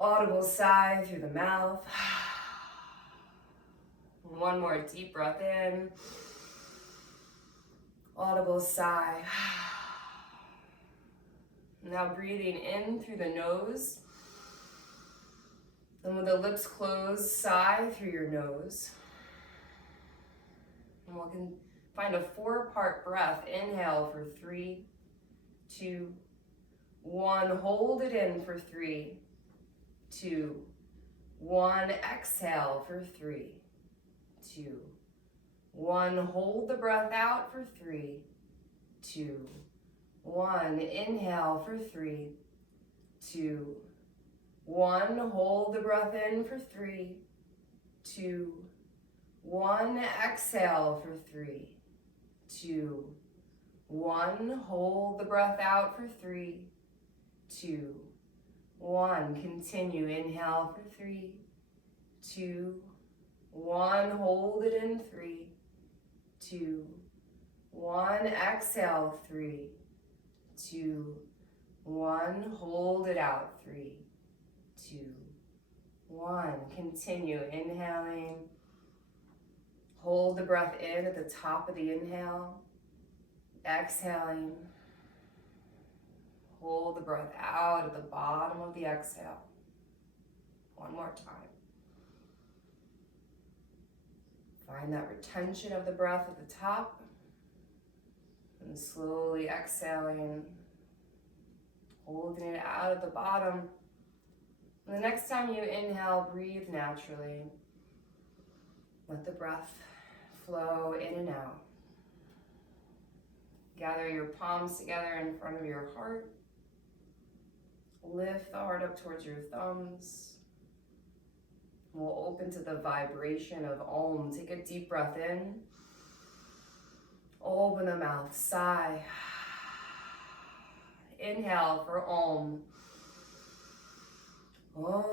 Audible sigh through the mouth. One more deep breath in. Audible sigh. Now breathing in through the nose. And with the lips closed, sigh through your nose. And we can find a 4-part breath. Inhale for 3, 2, 1. Hold it in for 3, 2, 1. Exhale for 3, 2, 1. Hold the breath out for 3, 2, 1. Inhale for 3, 2, 1. Hold the breath in for 3, 2, 1. Exhale for 3, 2, 1. Hold the breath out for 3, 2, 1. Continue. Inhale for 3, 2, 1. Hold it in 3, 2, 1. Exhale 3, 2, 1. Hold it out 3, 2, 1. Continue. Inhaling. Hold the breath in at the top of the inhale. Exhaling. Hold the breath out at the bottom of the exhale. One more time. Find that retention of the breath at the top. And slowly exhaling. Holding it out at the bottom. And the next time you inhale, breathe naturally. Let the breath flow in and out. Gather your palms together in front of your heart. Lift the heart up towards your thumbs. We'll open to the vibration of Om. Take a deep breath in. Open the mouth. Sigh. Inhale for Om. Om.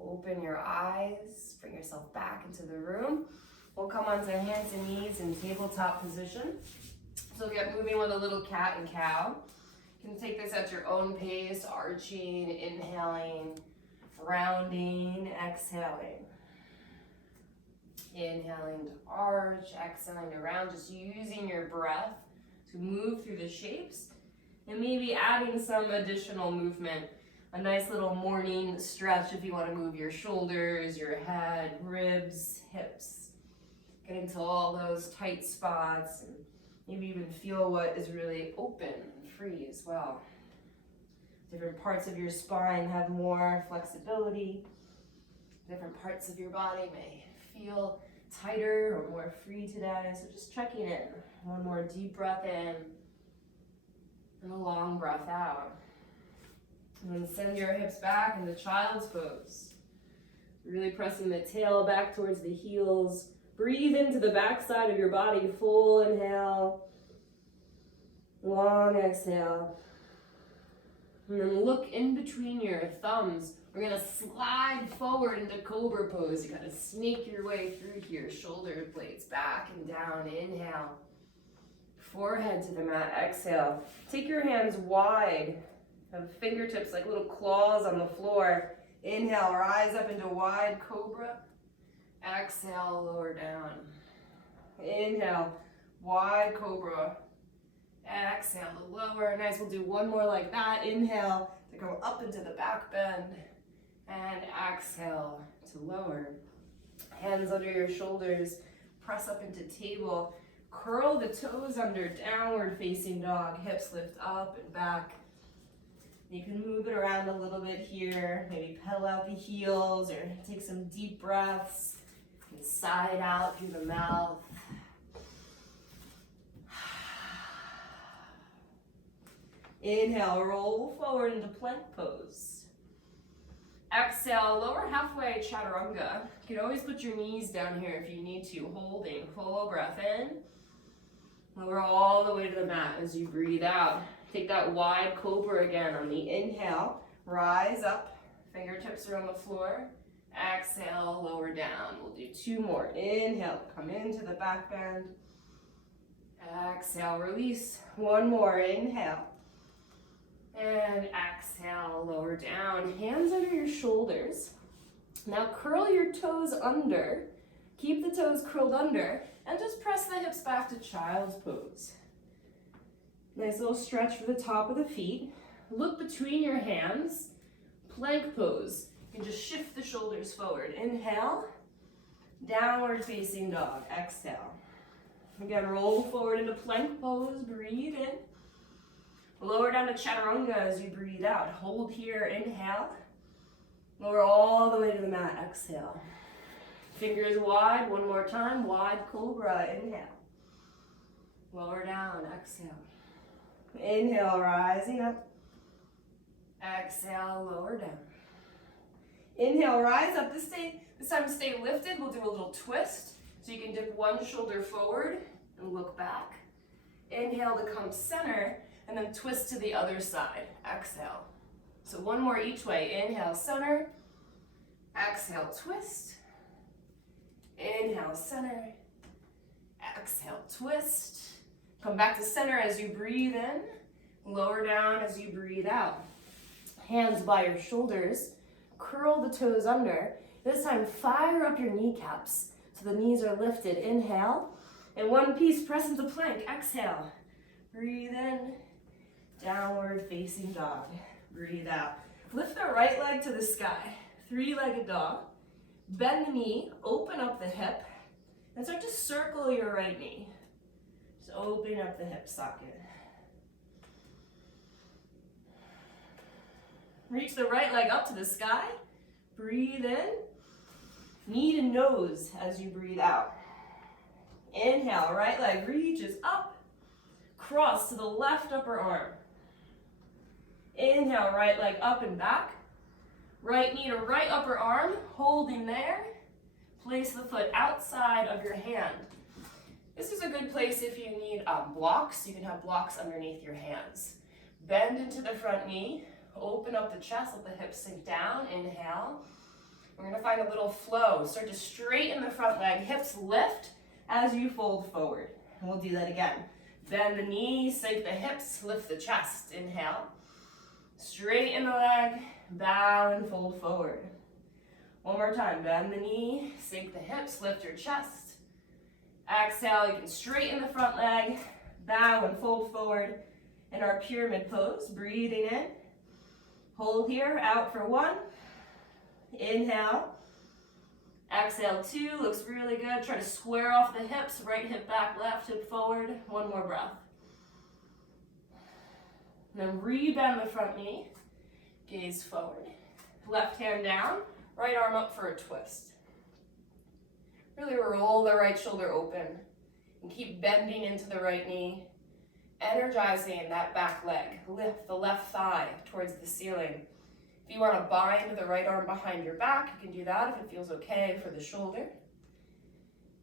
Open your eyes, bring yourself back into the room. We'll come onto hands and knees in tabletop position. So get moving with a little cat and cow. You can take this at your own pace, arching, inhaling, rounding, exhaling. Inhaling to arch, exhaling to round, just using your breath to move through the shapes and maybe adding some additional movement. A nice little morning stretch if you want to move your shoulders, your head, ribs, hips. Get into all those tight spots and maybe even feel what is really open and free as well. Different parts of your spine have more flexibility. Different parts of your body may feel tighter or more free today. So just checking in. One more deep breath in and a long breath out. And then send your hips back into child's pose. Really pressing the tail back towards the heels. Breathe into the back side of your body. Full inhale. Long exhale. And then look in between your thumbs. We're going to slide forward into cobra pose. You got to snake your way through here. Shoulder blades back and down. Inhale. Forehead to the mat. Exhale. Take your hands wide. Have fingertips like little claws on the floor. Inhale, rise up into wide cobra. Exhale, lower down. Inhale, wide cobra. Exhale, lower. Nice, we'll do one more like that. Inhale to go up into the back bend. And exhale to lower. Hands under your shoulders. Press up into table. Curl the toes under, downward facing dog. Hips lift up and back. You can move it around a little bit here, maybe pedal out the heels or take some deep breaths and sigh it out through the mouth. Inhale, roll forward into plank pose. Exhale, lower halfway chaturanga. You can always put your knees down here if you need to, holding full breath in. Lower all the way to the mat as you breathe out. Take that wide cobra again on the inhale. Rise up, fingertips are on the floor. Exhale, lower down. We'll do 2 more. Inhale, come into the back bend. Exhale, release. 1 more, inhale. And exhale, lower down. Hands under your shoulders. Now curl your toes under. Keep the toes curled under. And just press the hips back to child's pose. Nice little stretch for the top of the feet. Look between your hands. Plank pose. You can just shift the shoulders forward. Inhale. Downward facing dog. Exhale. Again, roll forward into plank pose. Breathe in. Lower down to chaturanga as you breathe out. Hold here. Inhale. Lower all the way to the mat. Exhale. Fingers wide. 1 more time. Wide cobra. Inhale. Lower down. Exhale. Inhale, rising up. Exhale, lower down. Inhale, rise up. This time stay lifted. We'll do a little twist. So you can dip one shoulder forward and look back. Inhale to come center and then twist to the other side. Exhale. So 1 more each way. Inhale, center. Exhale, twist. Inhale, center. Exhale, twist. Come back to center as you breathe in. Lower down as you breathe out. Hands by your shoulders. Curl the toes under. This time, fire up your kneecaps so the knees are lifted. Inhale. And one piece, press into plank. Exhale. Breathe in. Downward facing dog. Breathe out. Lift the right leg to the sky. 3-legged dog. Bend the knee. Open up the hip. And start to circle your right knee. Open up the hip socket. Reach the right leg up to the sky. Breathe in. Knee to nose as you breathe out. Inhale, right leg reaches up. Cross to the left upper arm. Inhale, right leg up and back. Right knee to right upper arm. Holding there. Place the foot outside of your hand. This is a good place if you need blocks. You can have blocks underneath your hands. Bend into the front knee. Open up the chest. Let the hips sink down. Inhale. We're going to find a little flow. Start to straighten the front leg. Hips lift as you fold forward. And we'll do that again. Bend the knee. Sink the hips. Lift the chest. Inhale. Straighten the leg. Bow and fold forward. 1 more time. Bend the knee. Sink the hips. Lift your chest. Exhale, you can straighten the front leg, bow and fold forward in our pyramid pose. Breathing in. Hold here, out for 1. Inhale. Exhale, 2. Looks really good. Try to square off the hips. Right hip back, left hip forward. 1 more breath. And then rebend the front knee. Gaze forward. Left hand down. Right arm up for a twist. Really roll the right shoulder open and keep bending into the right knee, energizing that back leg. Lift the left thigh towards the ceiling. If you want to bind the right arm behind your back, you can do that if it feels okay for the shoulder.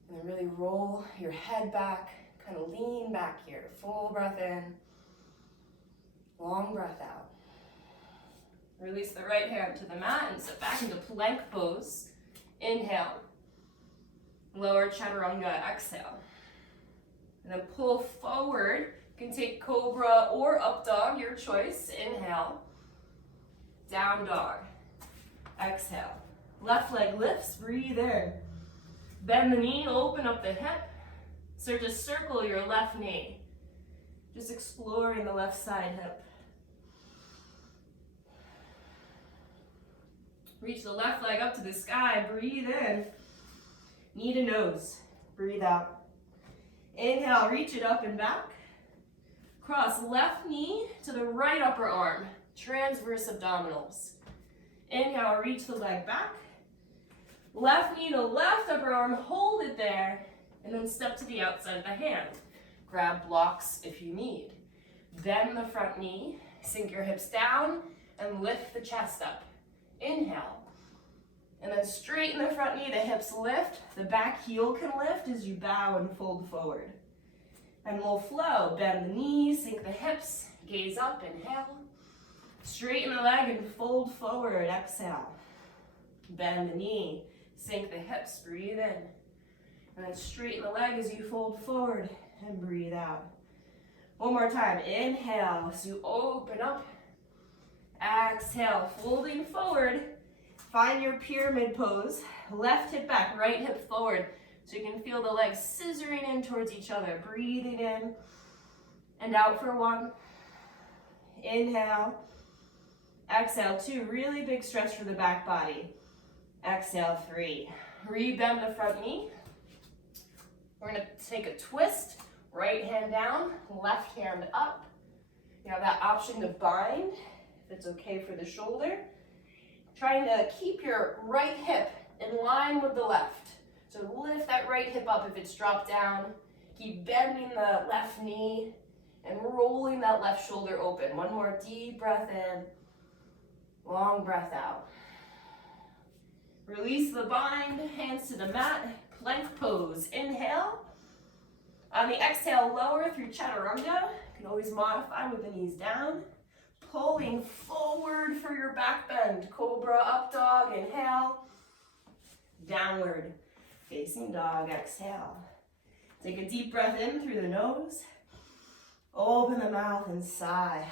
And then really roll your head back, kind of lean back here. Full breath in, long breath out. Release the right hand to the mat and sit back into plank pose. Inhale. Lower chaturanga, exhale. And then pull forward. You can take cobra or up dog, your choice. Inhale. Down dog. Exhale. Left leg lifts, breathe in. Bend the knee, open up the hip. Start to circle your left knee. Just exploring the left side hip. Reach the left leg up to the sky, breathe in. Knee to nose, breathe out. Inhale, reach it up and back. Cross left knee to the right upper arm, transverse abdominals. Inhale, reach the leg back. Left knee to left upper arm, hold it there, and then step to the outside of the hand. Grab blocks if you need. Bend the front knee, sink your hips down, and lift the chest up. Inhale. And then straighten the front knee, the hips lift, the back heel can lift as you bow and fold forward. And we'll flow, bend the knees, sink the hips, gaze up, inhale. Straighten the leg and fold forward, exhale. Bend the knee, sink the hips, breathe in. And then straighten the leg as you fold forward and breathe out. One more time, inhale, so you open up. Exhale, folding forward. Find your pyramid pose. Left hip back, right hip forward. So you can feel the legs scissoring in towards each other. Breathing in and out for 1. Inhale. Exhale, 2. Really big stretch for the back body. Exhale, 3. Rebend the front knee. We're going to take a twist. Right hand down, left hand up. You have that option to bind, if it's okay for the shoulder. Trying to keep your right hip in line with the left. So lift that right hip up if it's dropped down. Keep bending the left knee and rolling that left shoulder open. One more deep breath in, long breath out. Release the bind, hands to the mat, plank pose. Inhale. On the exhale, lower through chaturanga. You can always modify with the knees down. Pulling forward for your back bend. Cobra, up dog, inhale. Downward facing dog, exhale. Take a deep breath in through the nose. Open the mouth and sigh.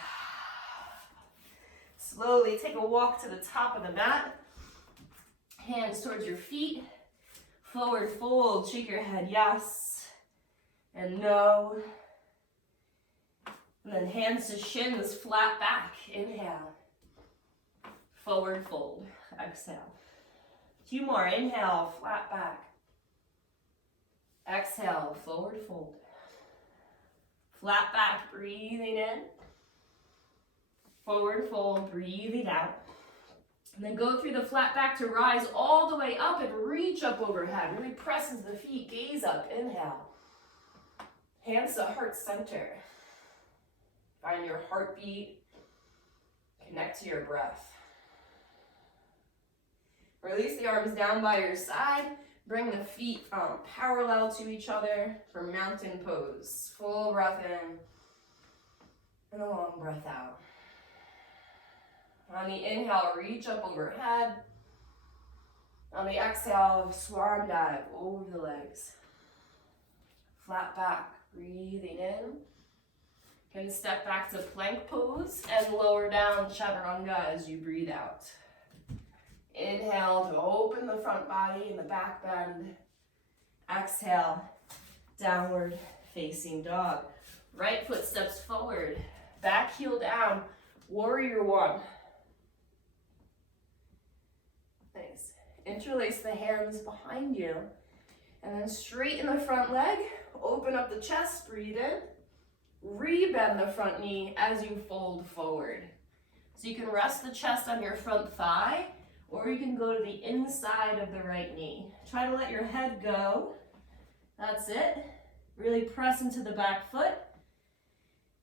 Slowly take a walk to the top of the mat. Hands towards your feet. Forward fold, shake your head, yes and no. And then hands to shins, flat back, inhale. Forward fold, exhale. 2 more, inhale, flat back. Exhale, forward fold. Flat back, breathing in. Forward fold, breathing out. And then go through the flat back to rise all the way up and reach up overhead. Really press into the feet, gaze up, inhale. Hands to heart center. Find your heartbeat. Connect to your breath. Release the arms down by your side. Bring the feet parallel to each other for mountain pose. Full breath in and a long breath out. On the inhale, reach up overhead. On the exhale, swan dive over the legs. Flat back, breathing in. Can step back to plank pose and lower down chaturanga as you breathe out. Inhale to open the front body and the back bend. Exhale, downward facing dog. Right foot steps forward, back heel down, warrior 1. Nice. Interlace the hands behind you and then straighten the front leg, open up the chest, breathe in. Rebend the front knee as you fold forward. So you can rest the chest on your front thigh, or you can go to the inside of the right knee. Try to let your head go. That's it. Really press into the back foot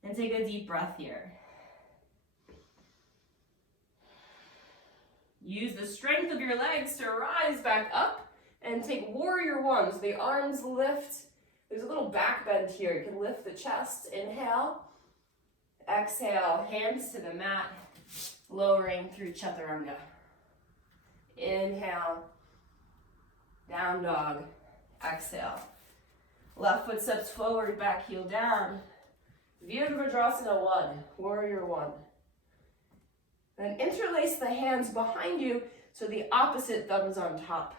and take a deep breath here. Use the strength of your legs to rise back up and take warrior 1. So the arms lift. There's a little back bend here. You can lift the chest. Inhale. Exhale. Hands to the mat. Lowering through chaturanga. Inhale. Down dog. Exhale. Left foot steps forward, back heel down. Virabhadrasana 1. Warrior 1. Then interlace the hands behind you so the opposite thumb's on top.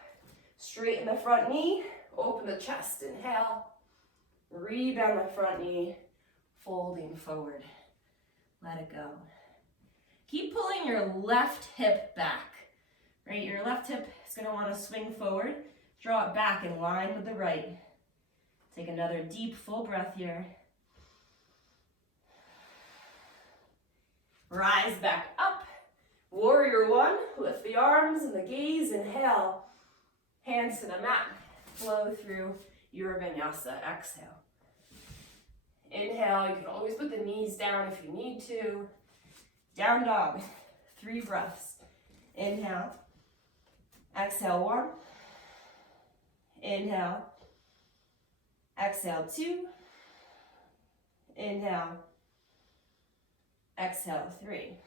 Straighten the front knee. Open the chest. Inhale. Rebend the front knee, folding forward. Let it go. Keep pulling your left hip back. Right, your left hip is going to want to swing forward. Draw it back in line with the right. Take another deep, full breath here. Rise back up. Warrior 1. Lift the arms and the gaze. Inhale. Hands to the mat. Flow through your vinyasa. Exhale. Inhale, you can always put the knees down if you need to. Down dog, 3 breaths. Inhale. Exhale, 1. Inhale. Exhale, 2. Inhale. Exhale, 3.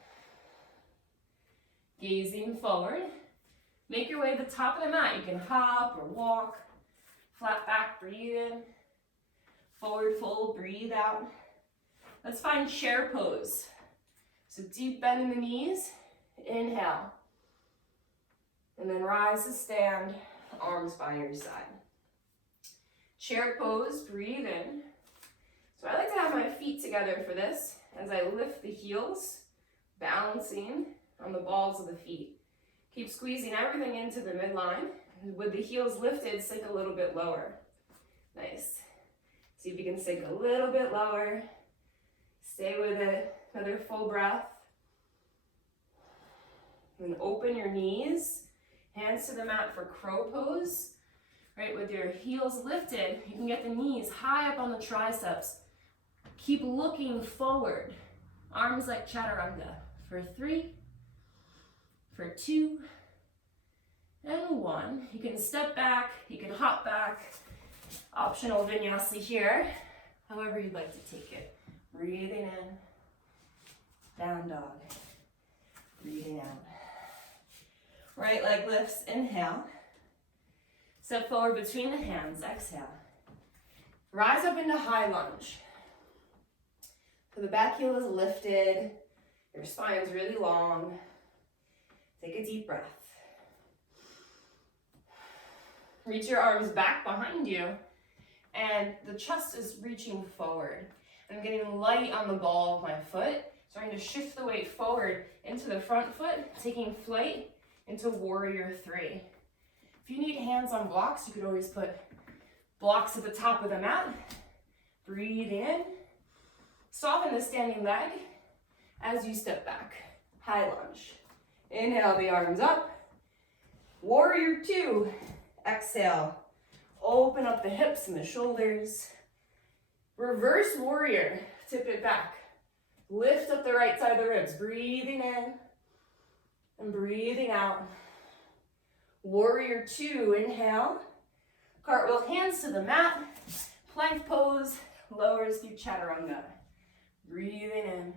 Gazing forward. Make your way to the top of the mat. You can hop or walk. Flat back, breathe in. Forward fold, breathe out. Let's find chair pose. So deep bend in the knees. Inhale. And then rise to stand, arms by your side. Chair pose, breathe in. So I like to have my feet together for this as I lift the heels, balancing on the balls of the feet. Keep squeezing everything into the midline. With the heels lifted, sink a little bit lower. Nice. See if you can sink a little bit lower. Stay with it. Another full breath. And open your knees. Hands to the mat for crow pose. Right, with your heels lifted, you can get the knees high up on the triceps. Keep looking forward. Arms like chaturanga. For 3, for 2, and 1. You can step back, you can hop back. Optional vinyasa here, however you'd like to take it. Breathing in, down dog. Breathing out. Right leg lifts, inhale. Step forward between the hands, exhale. Rise up into high lunge. So the back heel is lifted, your spine's really long. Take a deep breath. Reach your arms back behind you, and the chest is reaching forward. I'm getting light on the ball of my foot, starting to shift the weight forward into the front foot, taking flight into warrior 3. If you need hands on blocks, you could always put blocks at the top of the mat. Breathe in. Soften the standing leg as you step back. High lunge. Inhale the arms up. Warrior 2. Exhale. Open up the hips and the shoulders. Reverse warrior. Tip it back. Lift up the right side of the ribs. Breathing in and breathing out. Warrior 2, inhale. Cartwheel hands to the mat. Plank pose, lowers through chaturanga. Breathing in.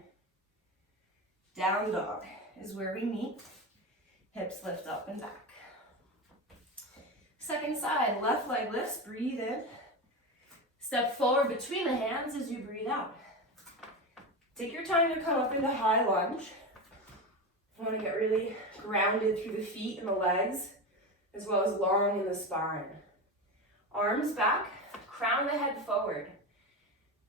Down dog is where we meet. Hips lift up and back. Second side, left leg lifts, breathe in. Step forward between the hands as you breathe out. Take your time to come up into high lunge. You want to get really grounded through the feet and the legs, as well as long in the spine. Arms back, crown the head forward.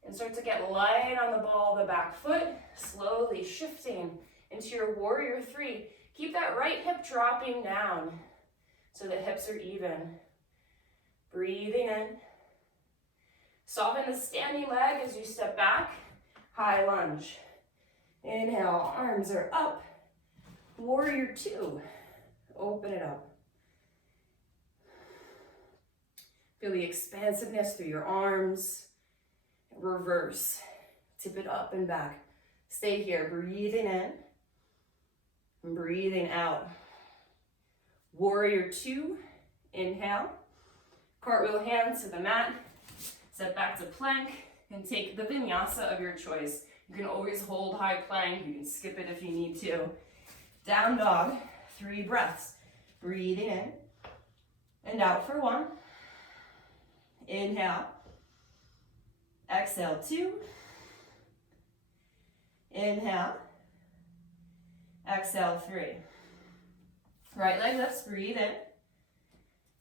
And start to get light on the ball of the back foot, slowly shifting into your warrior 3. Keep that right hip dropping down so the hips are even. Breathing in. Soften the standing leg as you step back. High lunge. Inhale, arms are up. Warrior 2. Open it up. Feel the expansiveness through your arms. Reverse. Tip it up and back. Stay here. Breathing in. And breathing out. Warrior 2. Inhale. Cartwheel hands to the mat. Step back to plank and take the vinyasa of your choice. You can always hold high plank. You can skip it if you need to. Down dog. 3 breaths. Breathing in and out for 1. Inhale. Exhale 2. Inhale. Exhale 3. Right leg lifts, breathe in.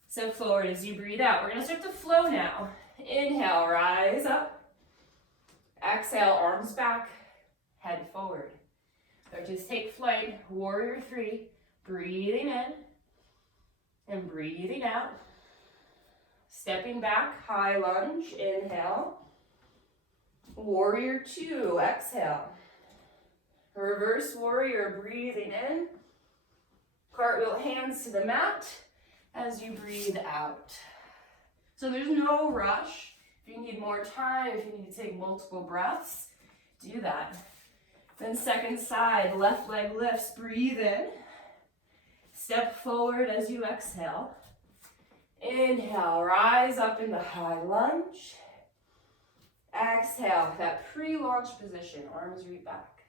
Step forward as you breathe out. We're going to start to flow now. Inhale, rise up. Exhale, arms back, head forward. So just take flight, warrior 3, breathing in and breathing out. Stepping back, high lunge, inhale. Warrior 2, exhale. Reverse warrior, breathing in. Cartwheel hands to the mat as you breathe out. So there's no rush. If you need more time, if you need to take multiple breaths, do that. Then second side, left leg lifts, breathe in. Step forward as you exhale. Inhale, rise up into high lunge. Exhale, that pre-launch position, arms reach back.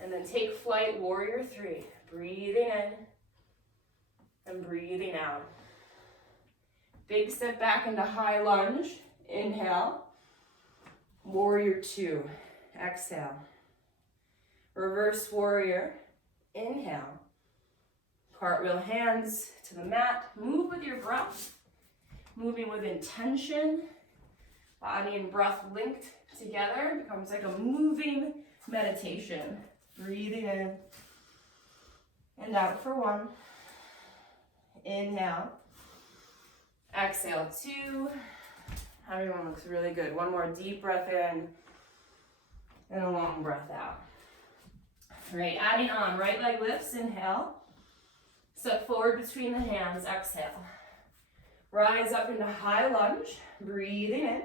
And then take flight, warrior 3. Breathing in And breathing out. Big step back into high lunge. Inhale. Warrior two. Exhale. Reverse warrior. Inhale. Cartwheel hands to the mat. Move with your breath. Moving with intention. Body and breath linked together. It becomes like a moving meditation. Breathing in. And out for one. Inhale. Exhale, two. Everyone looks really good. One more deep breath in and a long breath out. All right, adding on, right leg lifts, inhale. Step forward between the hands, exhale. Rise up into high lunge, breathing in.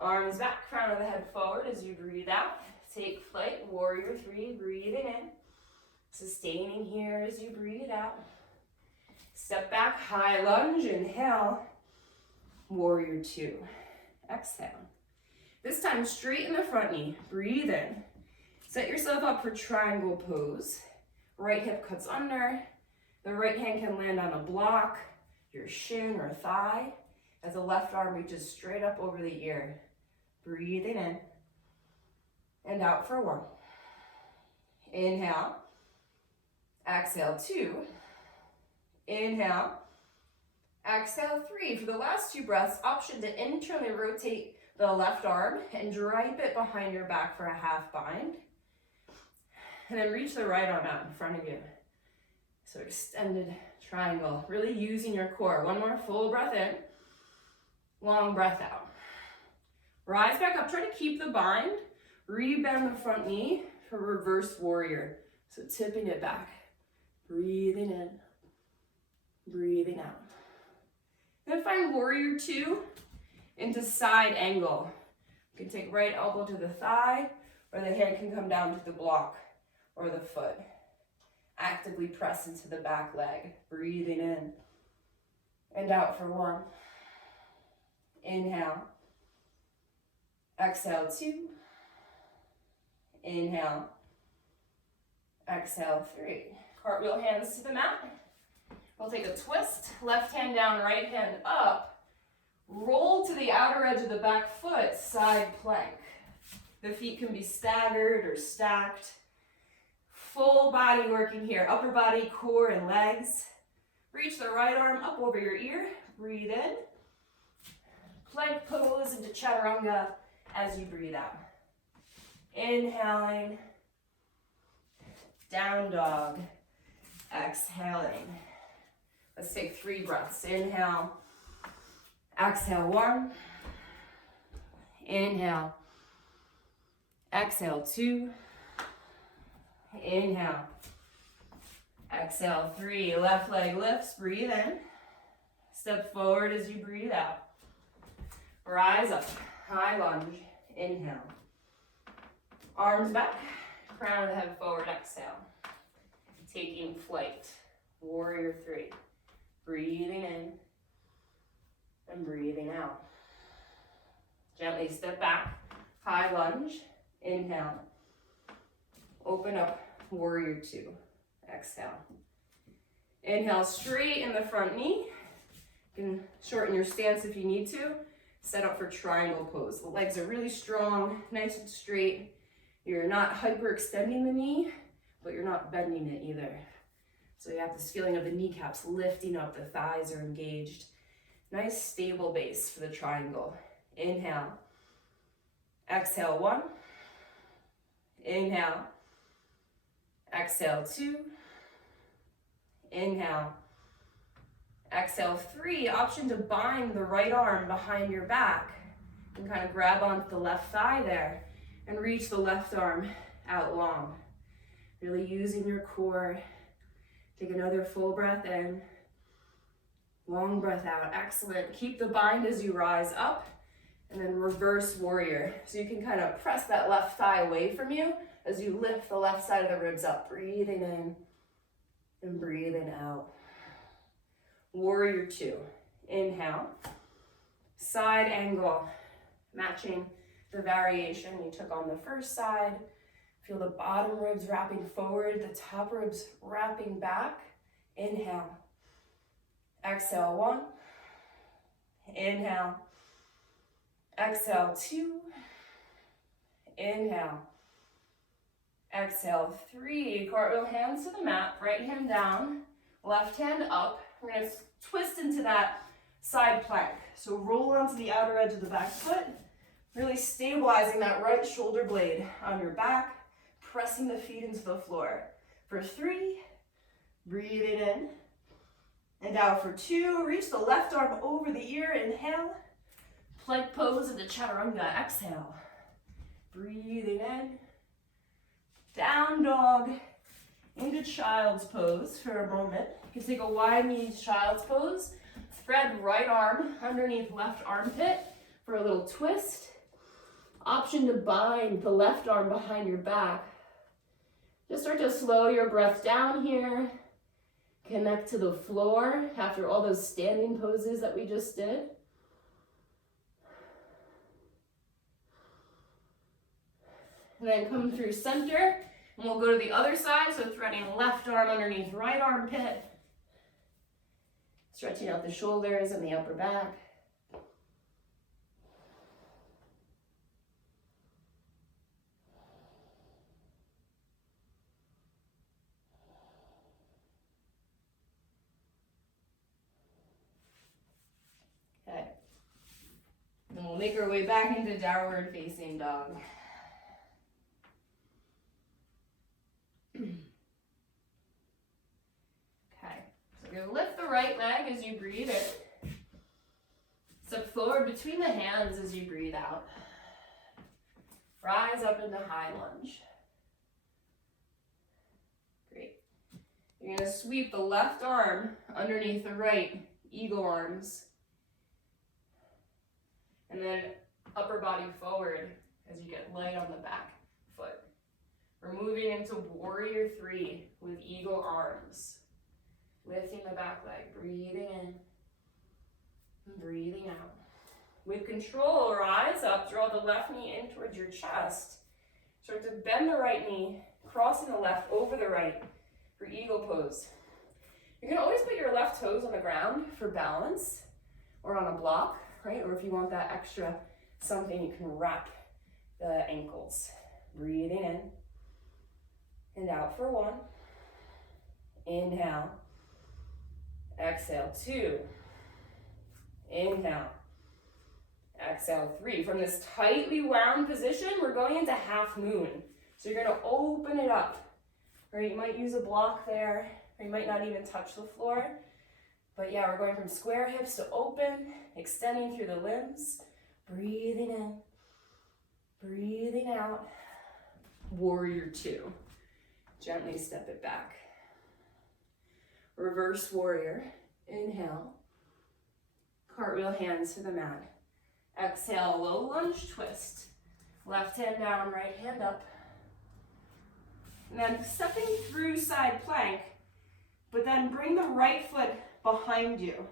Arms back, crown of the head forward as you breathe out. Take flight, warrior three, breathing in. Sustaining here as you breathe out. Step back, high lunge, inhale. Warrior two, exhale. This time straighten the front knee, breathe in. Set yourself up for triangle pose. Right hip cuts under. The right hand can land on a block, your shin or thigh, as the left arm reaches straight up over the ear. Breathing in and out for one. Inhale. Exhale, two. Inhale. Exhale, three. For the last two breaths, option to internally rotate the left arm and drape it behind your back for a half bind. And then reach the right arm out in front of you. So extended triangle, really using your core. One more full breath in, long breath out. Rise back up, try to keep the bind. Rebend the front knee for reverse warrior. So tipping it back, breathing in, breathing out. Then find warrior two into side angle. You can take right elbow to the thigh, or the hand can come down to the block or the foot. Actively press into the back leg, breathing in and out for one. Inhale. Exhale, two. Inhale. Exhale, three. Cartwheel hands to the mat. We'll take a twist, left hand down, right hand up. Roll to the outer edge of the back foot, side plank. The feet can be staggered or stacked. Full body working here, upper body, core, and legs. Reach the right arm up over your ear, breathe in. Plank pose into chaturanga as you breathe out. Inhaling, down dog, exhaling. Let's take 3 breaths. Inhale, exhale, 1. Inhale, exhale, 2. Inhale, exhale, 3. Left leg lifts, breathe in. Step forward as you breathe out. Rise up, high lunge, inhale. Arms back, crown of the head forward, exhale. Taking flight, warrior 3. Breathing in and breathing out. Gently step back, high lunge, inhale. Open up, warrior 2, exhale. Inhale, straighten the front knee. You can shorten your stance if you need to. Set up for triangle pose. The legs are really strong, nice and straight. You're not hyperextending the knee, but you're not bending it either. So you have this feeling of the kneecaps lifting up, the thighs are engaged. Nice stable base for the triangle. Inhale. Exhale, 1. Inhale. Exhale, 2. Inhale. Exhale, 3. Option to bind the right arm behind your back and kind of grab onto the left thigh there and reach the left arm out long. Really using your core. Take another full breath in. Long breath out. Excellent. Keep the bind as you rise up, and then reverse warrior. So you can kind of press that left thigh away from you as you lift the left side of the ribs up. Breathing in and breathing out. Warrior 2. Inhale. Side angle, matching the variation you took on the first side. Feel the bottom ribs wrapping forward, the top ribs wrapping back. Inhale. Exhale, 1. Inhale. Exhale, 2. Inhale. Exhale, 3. Cartwheel hands to the mat, right hand down, left hand up. We're going to twist into that side plank. So roll onto the outer edge of the back foot, really stabilizing that right shoulder blade on your back, pressing the feet into the floor. For 3, breathing in. And out for 2, reach the left arm over the ear, inhale. Plank pose into chaturanga, exhale. Breathing in. Down dog into child's pose for a moment. You can take a wide knee child's pose. Thread right arm underneath left armpit for a little twist. Option to bind the left arm behind your back. Just start to slow your breath down here. Connect to the floor after all those standing poses that we just did. And then come through center, and we'll go to the other side, so threading left arm underneath right armpit. Stretching out the shoulders and the upper back. Okay. Then we'll make our way back into downward facing dog. You're going to lift the right leg as you breathe in. Step forward between the hands as you breathe out. Rise up into high lunge. Great. You're going to sweep the left arm underneath the right, eagle arms. And then upper body forward as you get light on the back foot. We're moving into warrior 3 with eagle arms. Lifting the back leg, breathing in, and breathing out. With control, rise up, draw the left knee in towards your chest. Start to bend the right knee, crossing the left over the right for eagle pose. You can always put your left toes on the ground for balance, or on a block, right? Or if you want that extra something, you can wrap the ankles. Breathing in, and out for 1. Inhale. Exhale, 2. Inhale. Exhale, 3. From this tightly wound position, we're going into half moon. So you're going to open it up. Or you might use a block there, or you might not even touch the floor. But yeah, we're going from square hips to open, extending through the limbs. Breathing in, breathing out. Warrior 2. Gently step it back. Reverse warrior. Inhale. Cartwheel hands to the mat. Exhale, low lunge twist. Left hand down, right hand up. And then stepping through side plank, but then bring the right foot behind you.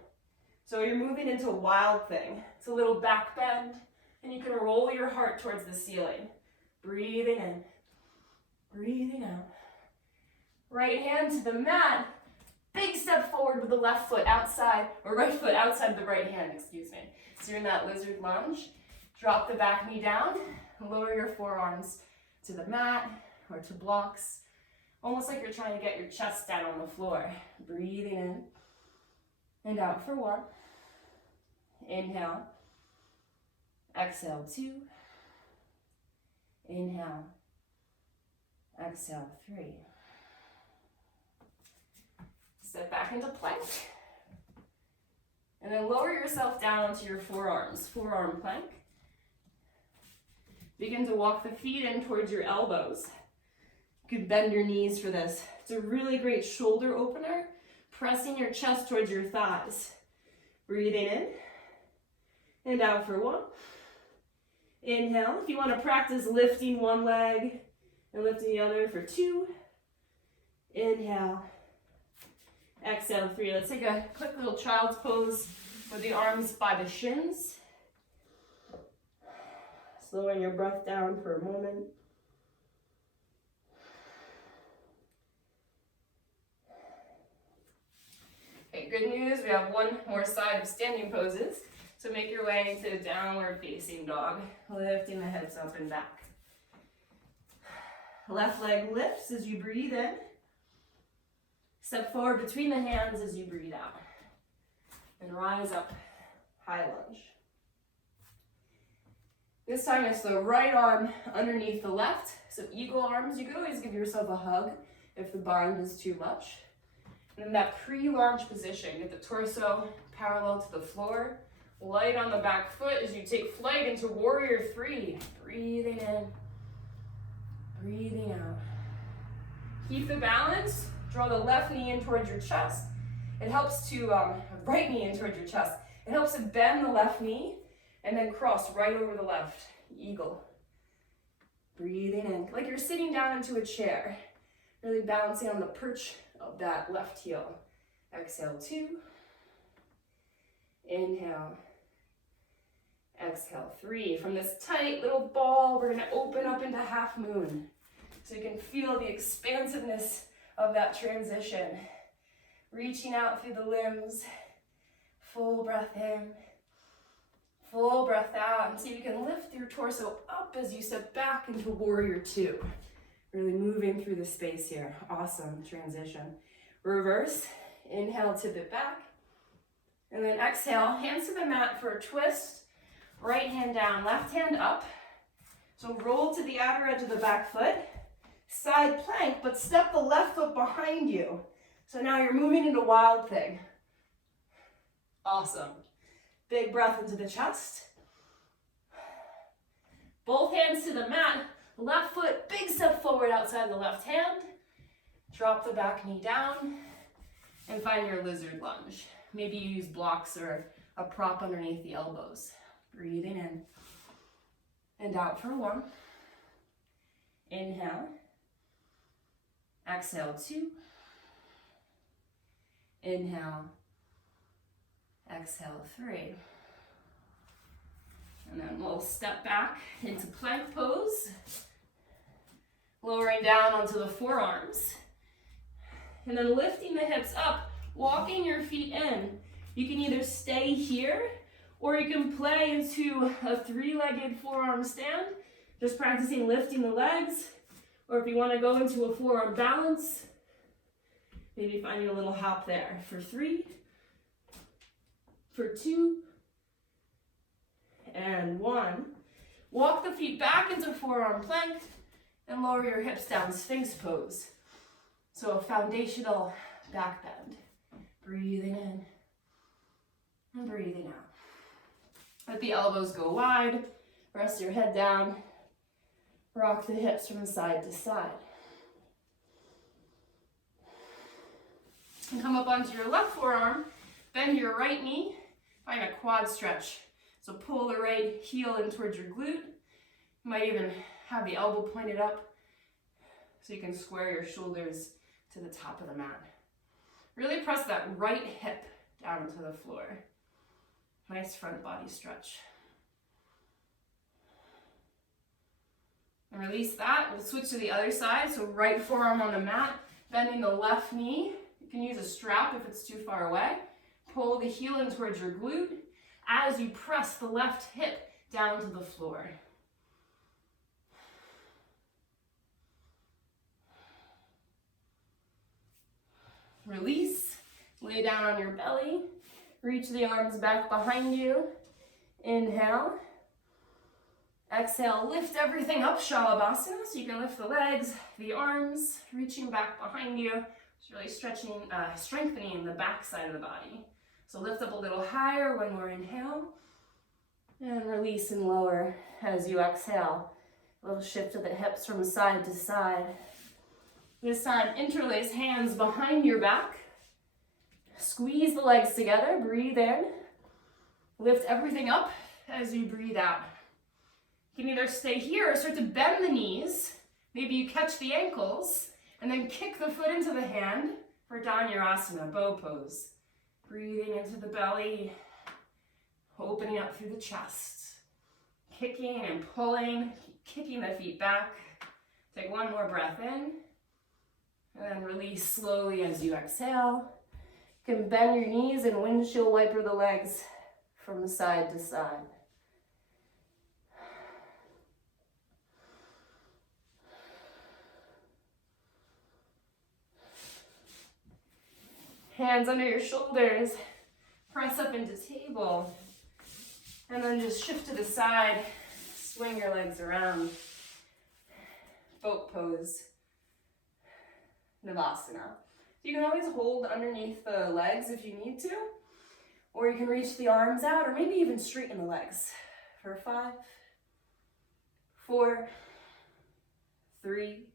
So you're moving into wild thing. It's a little back bend, and you can roll your heart towards the ceiling. Breathing in, breathing out. Right hand to the mat. Big step forward with the left foot outside, or right foot outside the right hand, excuse me. So you're in that lizard lunge. Drop the back knee down, lower your forearms to the mat or to blocks, almost like you're trying to get your chest down on the floor. Breathing in and out for 1. Inhale. Exhale, 2. Inhale. Exhale, 3. Step back into plank. And then lower yourself down onto your forearms, forearm plank. Begin to walk the feet in towards your elbows. You can bend your knees for this. It's a really great shoulder opener, pressing your chest towards your thighs. Breathing in and out for 1. Inhale. If you want to practice lifting one leg and lifting the other for 2. Inhale. Exhale, 3. Let's take a quick little child's pose with the arms by the shins. Slowing your breath down for a moment. Okay, good news. we have one more side of standing poses. So make your way into downward facing dog, lifting the hips up and back. Left leg lifts as you breathe in. Step forward between the hands as you breathe out. And rise up, high lunge. This time it's the right arm underneath the left. So eagle arms, you could always give yourself a hug if the bind is too much. And in that pre-launch position, get the torso parallel to the floor. Light on the back foot as you take flight into warrior three. Breathing in, breathing out. Keep the balance. Draw the left knee in towards your chest. It helps to, right knee in towards your chest. It helps to bend the left knee and then cross right over the left. Eagle. Breathing in, like you're sitting down into a chair. Really balancing on the perch of that left heel. Exhale, 2. Inhale. Exhale, 3. From this tight little ball, we're gonna open up into half moon. So you can feel the expansiveness of that transition. Reaching out through the limbs. Full breath in. Full breath out. And so you can lift your torso up as you step back into warrior 2. Really moving through the space here. Awesome transition. Reverse. Inhale, tip it back. And then exhale, hands to the mat for a twist. Right hand down, left hand up. So roll to the outer edge of the back foot. Side plank, but step the left foot behind you. So now you're moving into wild thing. Awesome. Big breath into the chest. Both hands to the mat. Left foot, big step forward outside the left hand. Drop the back knee down and find your lizard lunge. Maybe you use blocks or a prop underneath the elbows. Breathing in and out for 1. Inhale. Exhale, 2. Inhale. Exhale, 3. And then we'll step back into plank pose. Lowering down onto the forearms. And then lifting the hips up, walking your feet in. You can either stay here or you can play into a 3-legged forearm stand, just practicing lifting the legs. Or if you want to go into a forearm balance, maybe finding a little hop there for 3, for 2, and 1. Walk the feet back into forearm plank and lower your hips down, Sphinx pose. So a foundational back bend. Breathing in and breathing out. Let the elbows go wide. Rest your head down. Rock the hips from side to side. And come up onto your left forearm. Bend your right knee. Find a quad stretch. So pull the right heel in towards your glute. You might even have the elbow pointed up so you can square your shoulders to the top of the mat. Really press that right hip down to the floor. Nice front body stretch. And release that. We'll switch to the other side. So right forearm on the mat, bending the left knee. You can use a strap if it's too far away. Pull the heel in towards your glute as you press the left hip down to the floor. Release. Lay down on your belly. Reach the arms back behind you. Inhale. Exhale, lift everything up, Shalabhasana. So you can lift the legs, the arms, reaching back behind you. It's really strengthening the back side of the body. So lift up a little higher when we're inhale. And release and lower as you exhale. A little shift of the hips from side to side. This time, interlace hands behind your back. Squeeze the legs together, breathe in. Lift everything up as you breathe out. You can either stay here or start to bend the knees. Maybe you catch the ankles and then kick the foot into the hand for Dhanurasana, bow pose. Breathing into the belly, opening up through the chest. Kicking and pulling, kicking the feet back. Take one more breath in and then release slowly as you exhale. You can bend your knees and windshield wiper the legs from side to side. Hands under your shoulders, press up into table, and then just shift to the side, swing your legs around. Boat pose, Navasana. You can always hold underneath the legs if you need to, or you can reach the arms out, or maybe even straighten the legs for 5, 4, 3,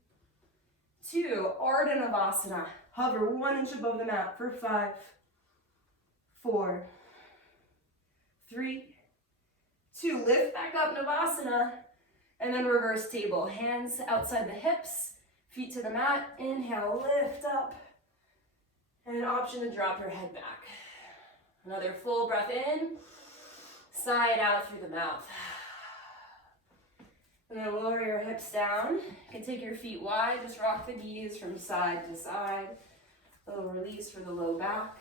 2, Ardha Navasana. Hover 1 inch above the mat for 5, 4, 3, 2. Lift back up, Navasana, and then reverse table. Hands outside the hips, feet to the mat. Inhale, lift up, and an option to drop your head back. Another full breath in, sigh it out through the mouth. And then lower your hips down. You can take your feet wide, just rock the knees from side to side. A little release for the low back.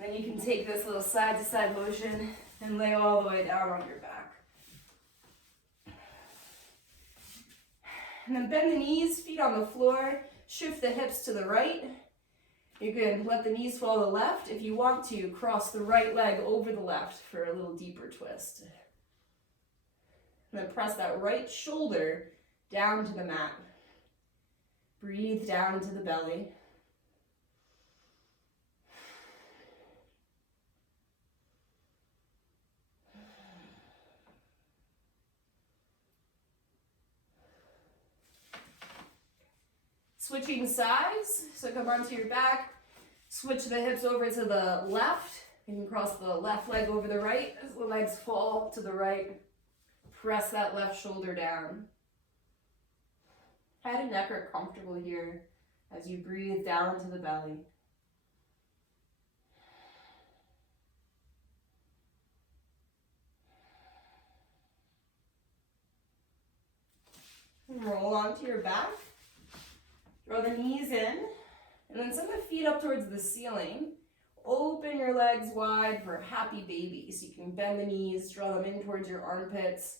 Then you can take this little side to side motion and lay all the way down on your back. And then bend the knees, feet on the floor, shift the hips to the right. You can let the knees fall to the left. If you want to, cross the right leg over the left for a little deeper twist. And then press that right shoulder down to the mat. Breathe down into the belly. Switching sides, so come onto your back, switch the hips over to the left. You can cross the left leg over the right as the legs fall to the right. Press that left shoulder down. Head and neck are comfortable here as you breathe down into the belly. And roll onto your back. Draw the knees in, and then send the feet up towards the ceiling. Open your legs wide for happy baby. So you can bend the knees, draw them in towards your armpits,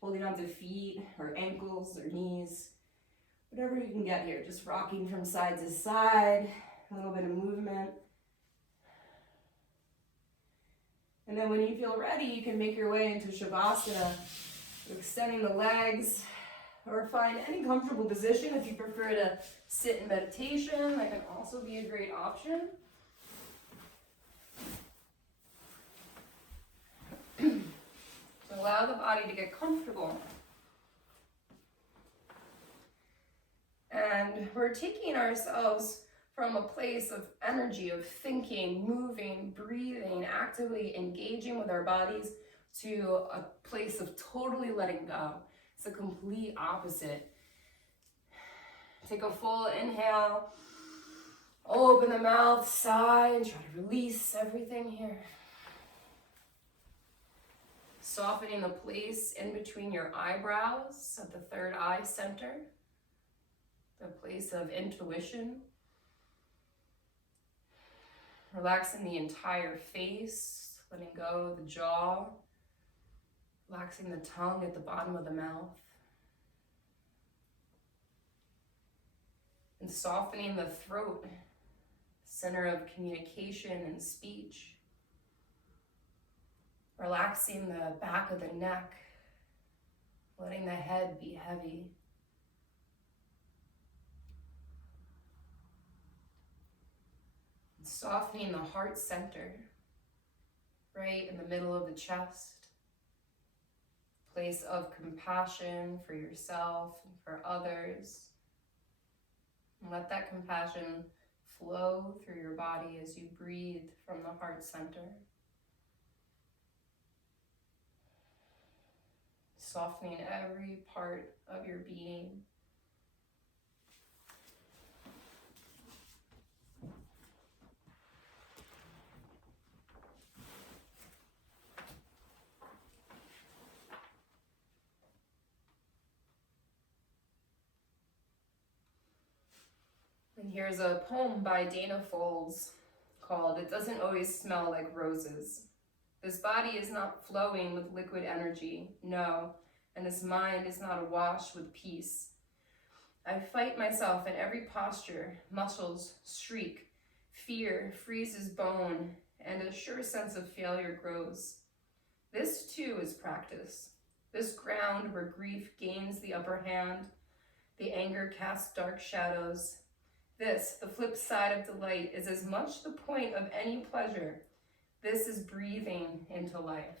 holding onto feet or ankles or knees. Whatever you can get here, just rocking from side to side, a little bit of movement. And then when you feel ready, you can make your way into Shavasana, extending the legs, or find any comfortable position. If you prefer to sit in meditation, that can also be a great option. So allow the body to get comfortable. And we're taking ourselves from a place of energy, of thinking, moving, breathing, actively engaging with our bodies, to a place of totally letting go. It's the complete opposite. Take a full inhale, open the mouth, sigh, and try to release everything here. Softening the place in between your eyebrows at the third eye center, the place of intuition. Relaxing the entire face, letting go of the jaw, relaxing the tongue at the bottom of the mouth. And softening the throat, center of communication and speech. Relaxing the back of the neck, letting the head be heavy. And softening the heart center, right in the middle of the chest. Place of compassion for yourself and for others. And let that compassion flow through your body as you breathe from the heart center. Softening every part of your being. And here's a poem by Dana Folds called. It doesn't always smell like roses. This body is not flowing with liquid energy, no, and this mind is not awash with peace. I fight myself in every posture. Muscles shriek. Fear freezes bone, and a sure sense of failure grows. This too is practice. This ground where grief gains the upper hand, the anger casts dark shadows. This, the flip side of delight, is as much the point of any pleasure. This is breathing into life.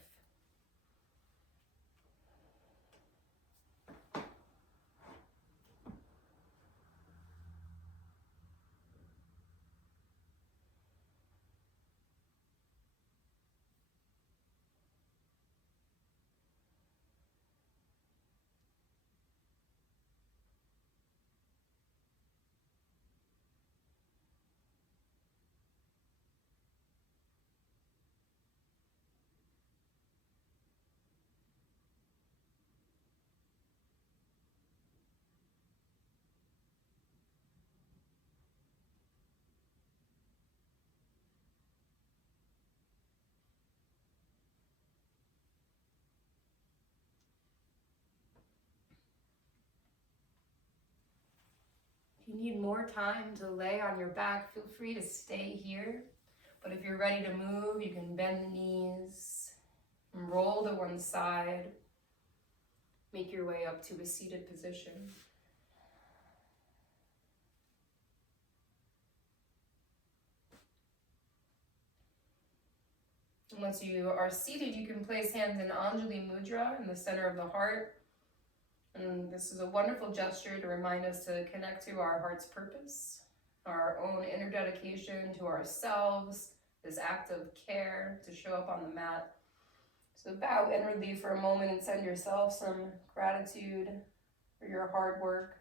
If you need more time to lay on your back, feel free to stay here. But if you're ready to move, you can bend the knees and roll to one side. Make your way up to a seated position. And once you are seated, you can place hands in Anjali Mudra in the center of the heart. And this is a wonderful gesture to remind us to connect to our heart's purpose, our own inner dedication to ourselves, this act of care to show up on the mat. So bow inwardly for a moment and send yourself some gratitude for your hard work.